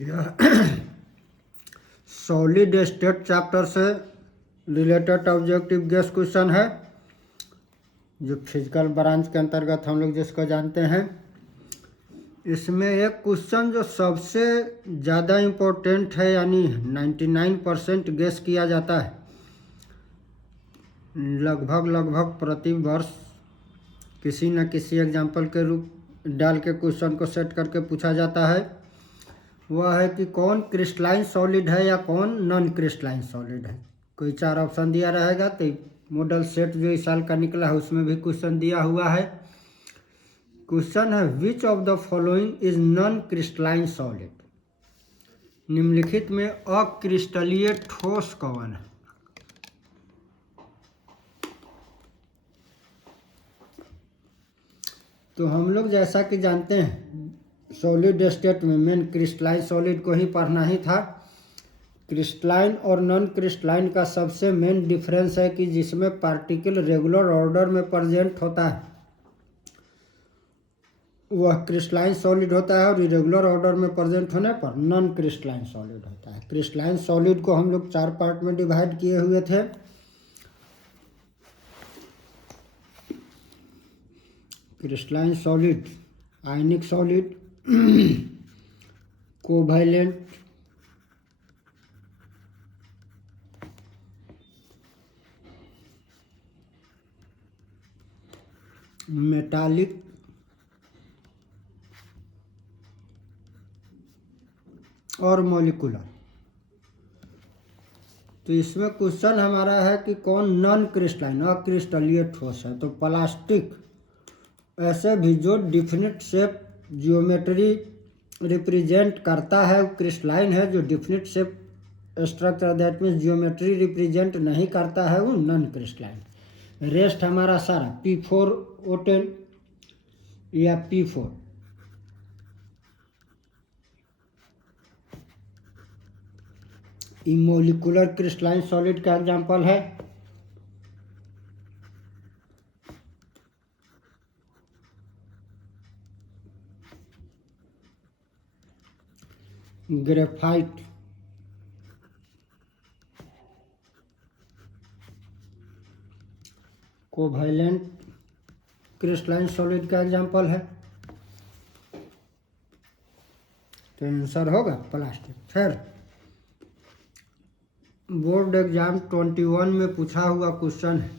यह solid state chapter से related objective guess question है, जो फिजिकल ब्रांच के अंतर्गत हम लोग जिसको जानते हैं। इसमें एक क्वेश्चन जो सबसे ज़्यादा इम्पोर्टेंट है, यानी 99% गेस किया जाता है, लगभग प्रति वर्ष किसी न किसी एग्जाम्पल के रूप डाल के क्वेश्चन को सेट करके पूछा जाता है। वह है कि कौन क्रिस्टलाइन सॉलिड है या कौन नॉन क्रिस्टलाइन सॉलिड है। कोई 4 ऑप्शन दिया रहेगा। तो मॉडल सेट जो इस साल का निकला है उसमें भी क्वेश्चन दिया हुआ है। क्वेश्चन है विच of the following is non crystalline solid. निम्नलिखित में अक्रिस्टलीय ठोस कौन है। तो हम लोग जैसा कि जानते हैं सॉलिड स्टेट में मेन क्रिस्टलाइन सॉलिड को ही पढ़ना ही था। क्रिस्टलाइन और नॉन क्रिस्टलाइन का सबसे मेन डिफरेंस है कि जिसमें पार्टिकल रेगुलर ऑर्डर में प्रेजेंट होता है वह क्रिस्टलाइन सॉलिड होता है, और इरेगुलर ऑर्डर में प्रेजेंट होने पर नॉन क्रिस्टलाइन सॉलिड होता है। क्रिस्टलाइन सॉलिड को हम लोग 4 पार्ट में डिवाइड किए हुए थे। क्रिस्टलाइन सॉलिड, आयनिक सॉलिड, कोवैलेंट, मेटालिक, और मॉलिक्यूलर। तो इसमें क्वेश्चन हमारा है कि कौन नॉन क्रिस्टलाइन अक्रिस्टलीय ठोस है। तो प्लास्टिक ऐसे भी जो डिफिनिट शेप जियोमेट्री रिप्रेजेंट करता है क्रिस्टलाइन है, जो definite shape structure that means geometry represent नहीं करता है वो नॉन क्रिस्टलाइन। रेस्ट हमारा सारा P4O10 या P4। इमोलिकुलर क्रिस्टलाइन सॉलिड का एग्जांपल है ग्रेफाइट, कोवैलेंट क्रिस्टलाइन सॉलिड का एग्जांपल है। तो आंसर होगा प्लास्टिक। फिर बोर्ड एग्जाम 21 में पूछा हुआ क्वेश्चन है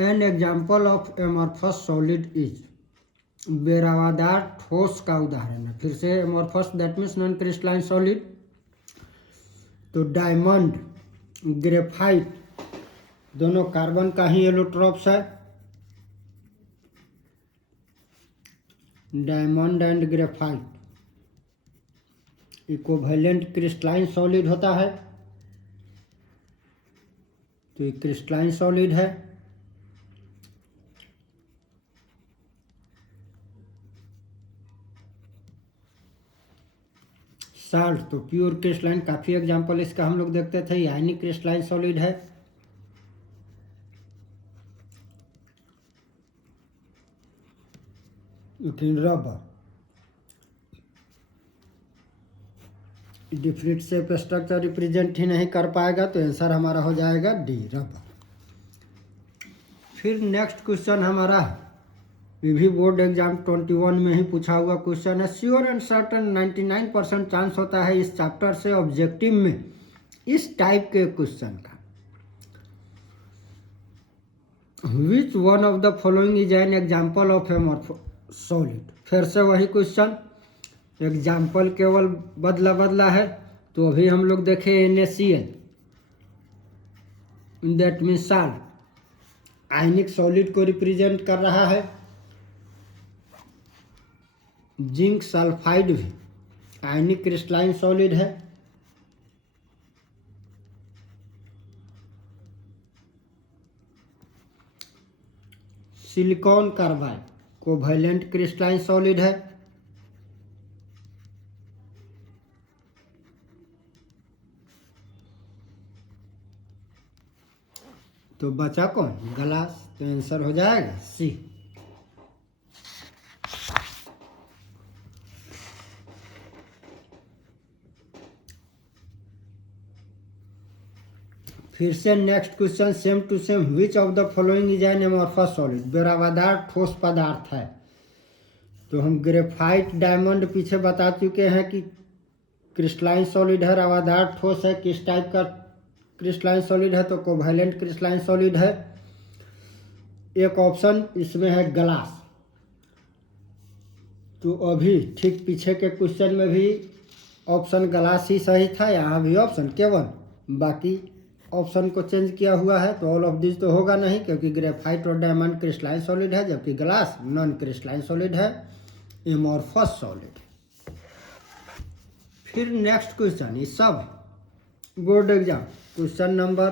an example of amorphous solid is. बेरावादार ठोस का उदाहरण है। फिर से amorphous that means non crystalline solid. तो डायमंड, ग्रेफाइट दोनों कार्बन का ही एलोट्रॉप्स है। Diamond and graphite equivalent crystalline solid होता है। तो ये क्रिस्टलाइन सॉलिड है। साल्ट तो प्योर क्रिस्टलाइन, काफी एग्जांपल इसका हम लोग देखते थे। आयनिक क्रिस्टलाइन सॉलिड है। लेकिन rubber definite shape structure represent ही नहीं कर पाएगा, तो आंसर हमारा हो जाएगा डी, रबर। फिर नेक्स्ट क्वेश्चन हमारा ये भी बोर्ड एग्जाम 21 में ही पूछा हुआ क्वेश्चन है। श्योर एंड सर्टन 99% चांस होता है इस चैप्टर से ऑब्जेक्टिव में इस टाइप के क्वेश्चन का। Which one of the following is N example of amorphous solid. फिर से वही क्वेश्चन, एग्जाम्पल केवल बदला है। तो अभी हम लोग देखें NaCl that means salt, ionic solid को रिप्रेजेंट कर रहा है। जिंक सल्फाइड भी आयनिक क्रिस्टलाइन सॉलिड है। Silicon carbide covalent crystalline solid है। तो बचा कौन, ग्लास। तो आंसर हो जाएगा सी। फिर से next question same to same, which of the following is an amorphous solid, बेरावादार ठोस पदार्थ है। तो हम ग्रेफाइट डायमंड पीछे बता चुके हैं कि क्रिस्टलाइन सॉलिड है, रवादार ठोस है। किस टाइप का क्रिस्टलाइन सॉलिड है, तो कोवैलेंट क्रिस्टलाइन सॉलिड है। एक ऑप्शन इसमें है ग्लास। तो अभी ठीक पीछे के क्वेश्चन में भी ऑप्शन ग्लास ही सही था, यहाँ भी ऑप्शन केवल, बाकी ऑप्शन को चेंज किया हुआ है। तो ऑल ऑफ दिस तो होगा नहीं, क्योंकि ग्रेफाइट और डायमंड क्रिस्टलाइन सॉलिड है, जबकि ग्लास नॉन क्रिस्टलाइन सॉलिड है, एमॉर्फस सॉलिड। फिर नेक्स्ट क्वेश्चन, ये सब बोर्ड एग्जाम क्वेश्चन नंबर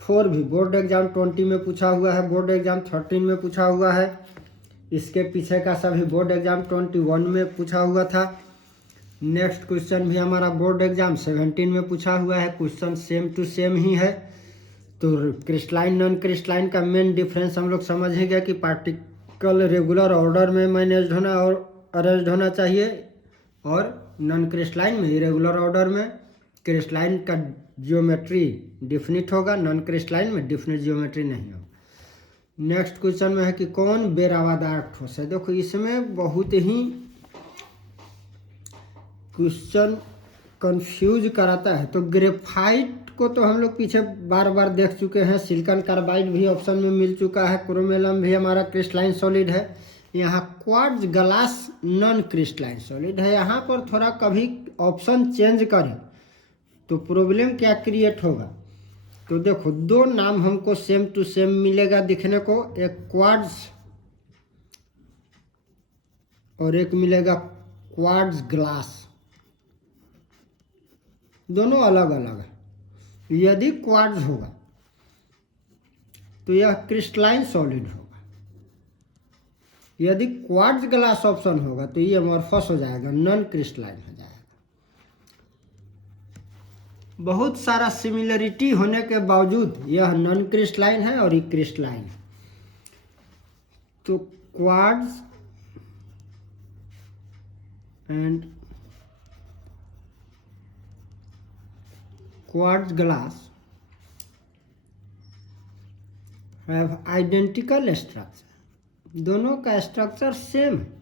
4 भी बोर्ड एग्जाम 20 में पूछा हुआ है, बोर्ड एग्जाम 13 में पूछा हुआ है। इसके पीछे का सभी बोर्ड एग्जाम 21 में पूछा हुआ था। नेक्स्ट क्वेश्चन भी हमारा बोर्ड एग्जाम 17 में पूछा हुआ है। क्वेश्चन सेम टू सेम ही है। तो क्रिस्टलाइन नॉन क्रिस्टलाइन का मेन डिफरेंस हम लोग समझ ही गए कि पार्टिकल रेगुलर ऑर्डर में मैनेज होना और अरेंज होना चाहिए, और नॉन क्रिस्टलाइन में इरेगुलर ऑर्डर में। क्रिस्टलाइन का जियोमेट्री डिफिनिट होगा, नॉन क्रिस्टलाइन में डिफिनिट जियोमेट्री नहीं होगा। नेक्स्ट क्वेश्चन में है कि कौन बेरावादार ठोस है। देखो इसमें बहुत ही क्वेश्चन कंफ्यूज कराता है। तो ग्रेफाइट को तो हम लोग पीछे बार बार देख चुके हैं, सिलिकॉन कार्बाइड भी ऑप्शन में मिल चुका है, क्रोमेलम भी हमारा क्रिस्टलाइन सॉलिड है। यहाँ quartz glass non crystalline solid है। यहाँ पर थोड़ा कभी ऑप्शन चेंज करें तो प्रॉब्लम क्या क्रिएट होगा। तो देखो दो नाम हमको सेम टू सेम मिलेगा दिखने को, एक क्वार्ट्ज और एक मिलेगा क्वार्ट्ज ग्लास, दोनों अलग अलग है। यदि क्वार्ट्ज होगा तो यह क्रिस्टलाइन सॉलिड होगा, यदि क्वार्ट्ज ग्लास ऑप्शन होगा तो ये एमॉर्फस हो जाएगा, नॉन क्रिस्टलाइन हो जाएगा। बहुत सारा सिमिलरिटी होने के बावजूद यह नॉन क्रिस्टलाइन है और ये क्रिस्टलाइन है। तो quartz and quartz glass have identical structure, दोनों का स्ट्रक्चर सेम है।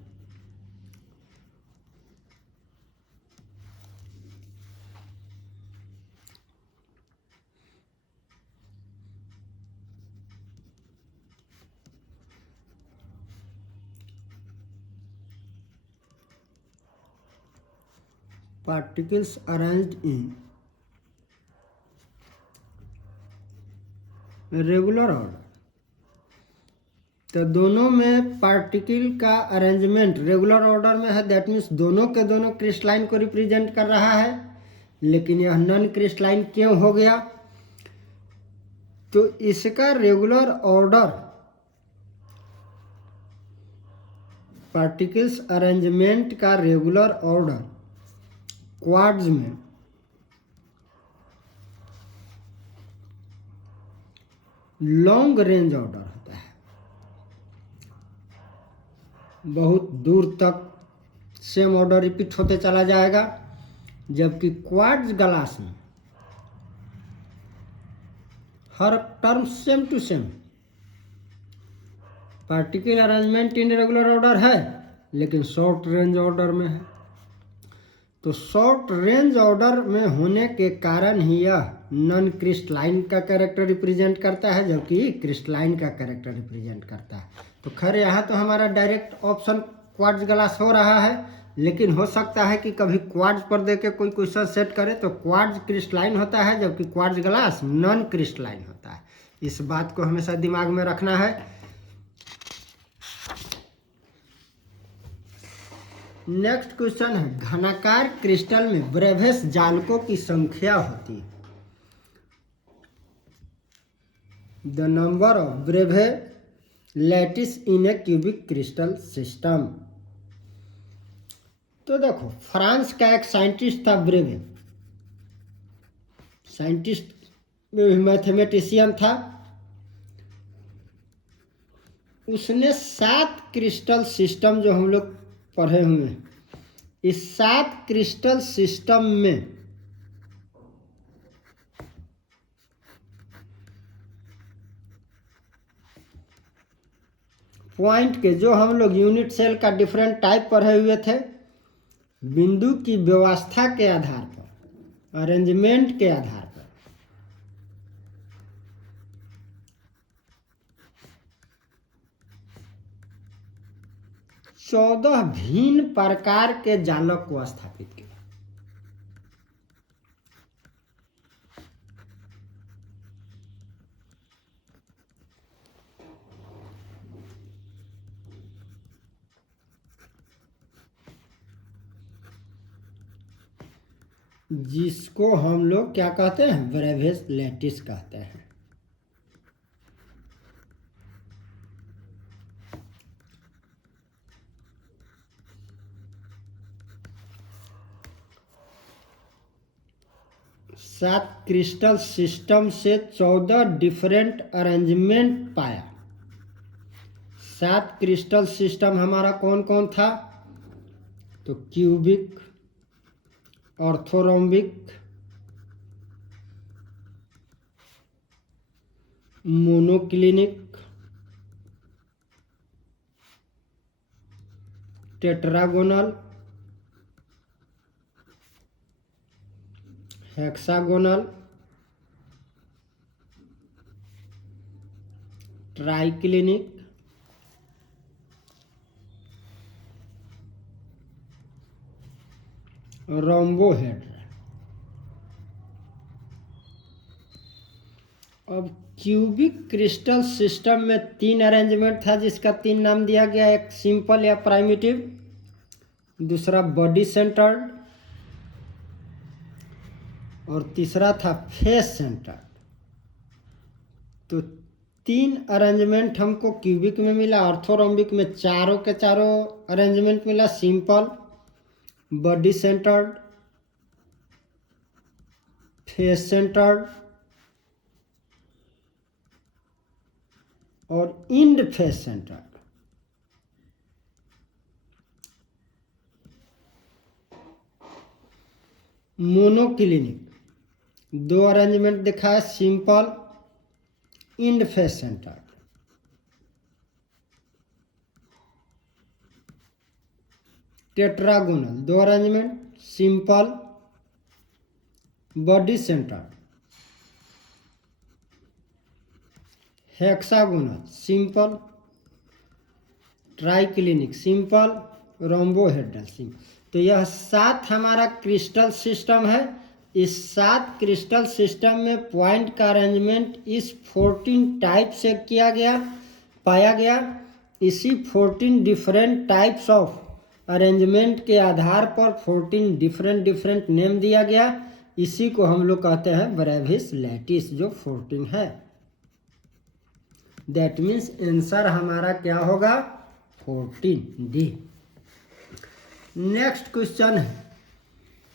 particles arranged in regular order. तो दोनों में पार्टिकल का अरेंजमेंट रेगुलर ऑर्डर में है, दैट मीन्स दोनों के दोनों क्रिस्टलाइन को रिप्रेजेंट कर रहा है। लेकिन यह नॉन क्रिस्टलाइन क्यों हो गया, तो इसका रेगुलर ऑर्डर, पार्टिकल्स अरेंजमेंट का रेगुलर ऑर्डर क्वार्ट्ज में लॉन्ग रेंज ऑर्डर होता है, बहुत दूर तक सेम ऑर्डर रिपीट होते चला जाएगा। जबकि क्वार्ट्ज ग्लास में हर term same to same, particle arrangement in regular order है लेकिन शॉर्ट रेंज ऑर्डर में है। तो शॉर्ट रेंज ऑर्डर में होने के कारण ही यह नॉन क्रिस्टलाइन का कैरेक्टर रिप्रेजेंट करता है, जबकि क्रिस्टलाइन का कैरेक्टर रिप्रेजेंट करता है। तो खैर यहाँ तो हमारा डायरेक्ट ऑप्शन क्वार्ट्ज ग्लास हो रहा है, लेकिन हो सकता है कि कभी क्वार्ट्ज पर देके कोई क्वेश्चन सेट करे तो क्वार्ट्ज क्रिस्टलाइन होता है, जबकि क्वार्ट्ज ग्लास नॉन क्रिस्टलाइन होता है। इस बात को हमेशा दिमाग में रखना है। नेक्स्ट क्वेश्चन है, घनाकार क्रिस्टल में ब्रेवेस जालकों की संख्या होती है। The number of Bravais lattice in a cubic crystal system. तो देखो फ्रांस का एक साइंटिस्ट था ब्रेवे, साइंटिस्ट मैथमेटिशियन था। उसने 7 क्रिस्टल सिस्टम जो हम लोग पढ़े हुए हैं, इस 7 क्रिस्टल सिस्टम में पॉइंट के, जो हम लोग यूनिट सेल का डिफरेंट टाइप पढ़े हुए थे, बिंदु की व्यवस्था के आधार पर, अरेंजमेंट के आधार पर 14 भिन्न प्रकार के जालक को स्थापित किया। जिसको हम लोग क्या कहते हैं, ब्रेवियस लैटिस कहते हैं। सात क्रिस्टल सिस्टम से 14 डिफरेंट अरेंजमेंट पाया। 7 क्रिस्टल सिस्टम हमारा कौन कौन था, तो cubic, orthorhombic, monoclinic, tetragonal, hexagonal, triclinic, rhombohedra. अब क्यूबिक क्रिस्टल सिस्टम में 3 अरेंजमेंट था, जिसका 3 नाम दिया गया। एक सिंपल या प्राइमिटिव, दूसरा बॉडी सेंटर्ड, और तीसरा था फेस सेंटर्ड। तो 3 अरेंजमेंट हमको क्यूबिक में मिला। ऑर्थोरोम्बिक में चारों के चारों अरेंजमेंट मिला, simple, body centred, face centred और end face centred. Monoclinic 2 arrangement दिखाया, simple, end face centred. Tetragonal 2 arrangement, simple, body centred. Hexagonal simple, triclinic simple, rhombohedral simple. तो यह 7 हमारा क्रिस्टल सिस्टम है। इस 7 क्रिस्टल सिस्टम में पॉइंट का अरेंजमेंट इस 14 टाइप से किया गया, पाया गया। इसी 14 डिफरेंट टाइप्स ऑफ अरेंजमेंट के आधार पर 14 डिफरेंट नेम दिया गया। इसी को हम लोग कहते हैं ब्रेवियस लैटिस, जो 14 है। दैट मीन्स आंसर हमारा क्या होगा, 14 डी। नेक्स्ट क्वेश्चन है,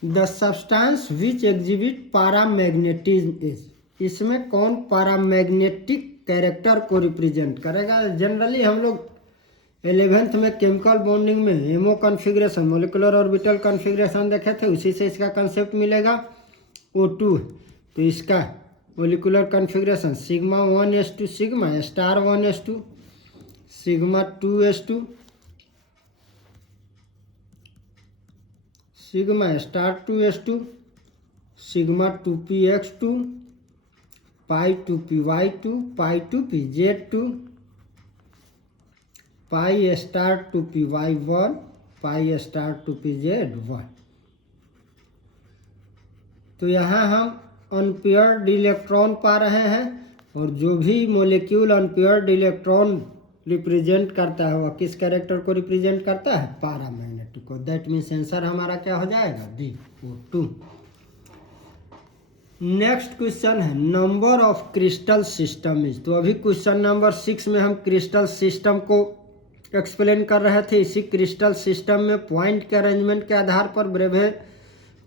the substance which exhibit paramagnetism is. इसमें कौन पैरामैग्नेटिक कैरेक्टर को रिप्रेजेंट करेगा। जनरली हम लोग 11th में केमिकल बॉन्डिंग में haemo configuration, molecular orbital configuration देखे थे, उसी से इसका कंसेप्ट मिलेगा। O2 तो इसका molecular configuration sigma 1s2 sigma star 1s2 sigma 2s2 sigma star 2s2 sigma 2px2 पाई 2py2 पाई 2pz2 pi star 2py1 pi star 2pz1। तो यहाँ हम अनपेयर्ड इलेक्ट्रॉन पा रहे हैं, और जो भी मोलिक्यूल अनपेयर्ड इलेक्ट्रॉन रिप्रेजेंट करता है, वह किस कैरेक्टर को रिप्रेजेंट करता है, पैरामैग्नेटिक को। दैट मीन्स आंसर हमारा क्या हो जाएगा, डी, O2। नेक्स्ट क्वेश्चन है, number of crystal system is. तो अभी क्वेश्चन नंबर 6 में हम क्रिस्टल सिस्टम को एक्सप्लेन कर रहे थे। इसी क्रिस्टल सिस्टम में पॉइंट के अरेंजमेंट के आधार पर ब्रेवियर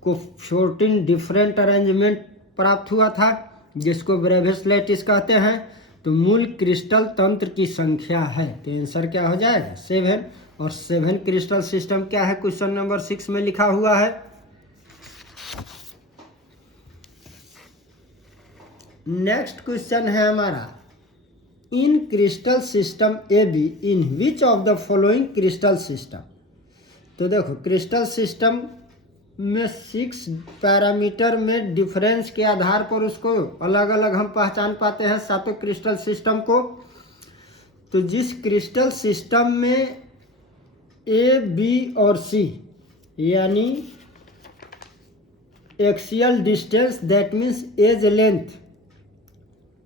को 14 डिफरेंट अरेंजमेंट प्राप्त हुआ था, जिसको ब्रेवियस लैटिस कहते हैं। तो मूल क्रिस्टल तंत्र की संख्या है, तो आंसर क्या हो जाएगा, 7। और 7 क्रिस्टल सिस्टम क्या है, क्वेश्चन नंबर 6 में लिखा हुआ है। नेक्स्ट क्वेश्चन है हमारा, in crystal system A B in which of the following crystal system. तो देखो क्रिस्टल सिस्टम में 6 पैरामीटर में डिफरेंस के आधार पर उसको अलग अलग हम पहचान पाते हैं सातों क्रिस्टल सिस्टम को। तो जिस क्रिस्टल सिस्टम में ए बी और सी यानी axial distance that means edge length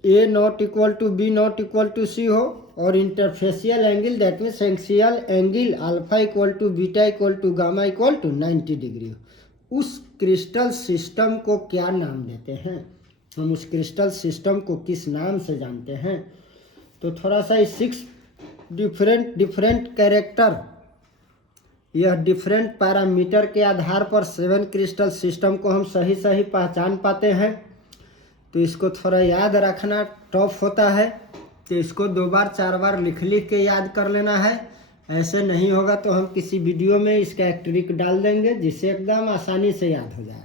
A not equal to B not equal to C हो और interfacial angle that means axial angle alpha equal to beta equal to gamma equal to 90 degree हो, उस crystal system को क्या नाम देते हैं? हम उस क्रिस्टल सिस्टम को किस नाम से जानते हैं? तो थोड़ा सा 6 डिफरेंट कैरेक्टर, यह डिफरेंट पैरामीटर के आधार पर 7 क्रिस्टल सिस्टम को हम सही पहचान पाते हैं। तो इसको थोड़ा याद रखना टफ होता है, तो इसको 2 बार 4 बार लिख के याद कर लेना है। ऐसे नहीं होगा तो हम किसी वीडियो में इसका एक ट्रिक डाल देंगे जिससे एकदम आसानी से याद हो जाए।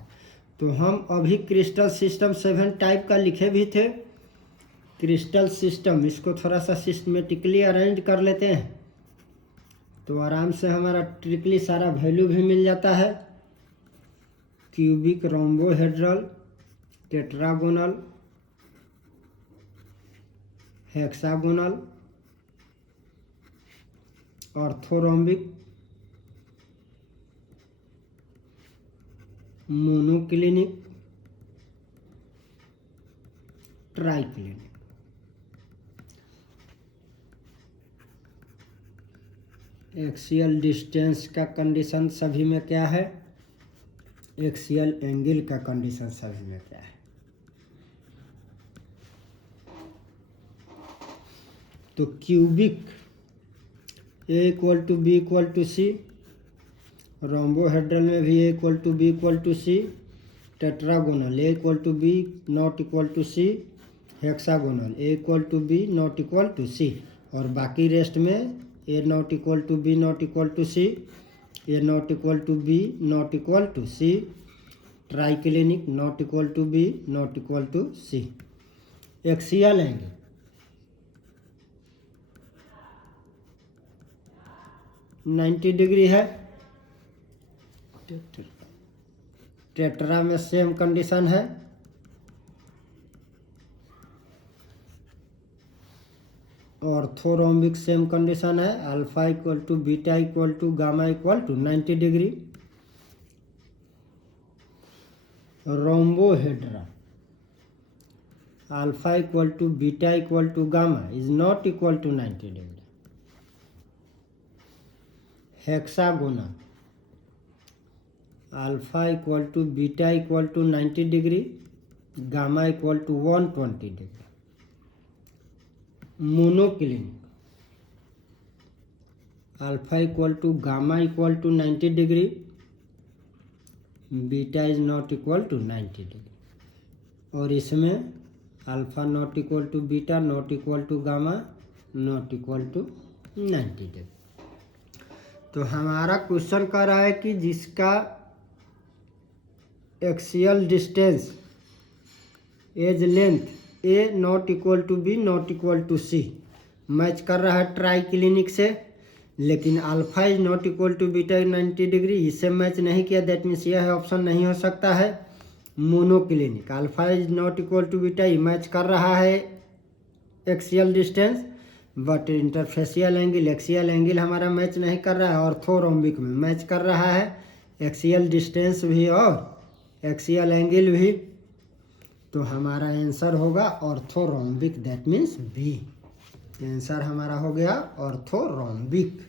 तो हम अभी क्रिस्टल सिस्टम 7 टाइप का लिखे भी थे। क्रिस्टल सिस्टम इसको थोड़ा सा सिस्टमेटिकली अरेंज कर लेते हैं तो आराम से हमारा ट्रिकली सारा वैल्यू भी मिल जाता है। Cubic, rhombohedral, tetragonal, hexagonal, orthorhombic, monoclinic, triclinic. Axial distance का कंडीशन सभी में क्या है? एक्सियल एंगल का कंडीशन सभी में क्या है? तो cubic A equal to B equal to C, rhombohedral में भी A equal to B equal to C, tetragonal A equal to B not equal to C, hexagonal A equal to B not equal to C, और बाकी rest में A not equal to B not equal to C, A not equal to B not equal to C, triclinic not equal to B not equal to C. Axial angle $90 degree है। Tetra में same condition है। Orthorhombic same condition है, alpha equal to beta equal to gamma equal to 90 degree. Rhombohedra alpha equal to beta equal to gamma is not equal to 90 degree. Hexagonal alpha equal to beta equal to 90 degree, gamma equal to 120 degree. Monoclinic alpha equal to gamma equal to 90 degree, beta is not equal to 90 degree. और इसमें alpha not equal to beta not equal to gamma not equal to 90 degree. तो हमारा question कह रहा है कि जिसका axial distance edge length A not equal to B not equal to C match कर रहा है ट्राइक्लिनिक से, लेकिन alpha is not equal to beta 90 degree इससे मैच नहीं किया, दैट मीन्स यह ऑप्शन नहीं हो सकता है। Monoclinic alpha is not equal to beta ही मैच कर रहा है axial distance, but interfacial angle axial angle हमारा मैच नहीं कर रहा है। ऑर्थोरोम्बिक में मैच कर रहा है एक्सियल डिस्टेंस भी और एक्सियल एंगल भी। तो हमारा आंसर होगा orthorhombic, that means B. Answer हमारा हो गया ऑर्थोरोम्बिक।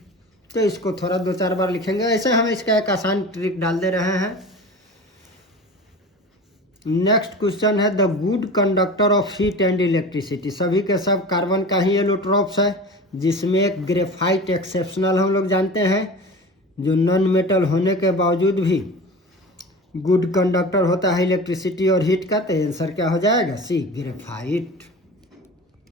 तो इसको थोड़ा 2-4 बार लिखेंगे। ऐसे हम इसका एक आसान ट्रिक डाल दे रहे हैं। नेक्स्ट क्वेश्चन है the good conductor of heat and electricity. सभी के सब कार्बन का ही एलोट्रोप्स है, जिसमें एक ग्रेफाइट एक्सेप्शनल हम लोग जानते हैं, जो नॉन मेटल होने के बावजूद भी गुड कंडक्टर होता है इलेक्ट्रिसिटी और हीट का। तो आंसर क्या हो जाएगा? सी, ग्रेफाइट।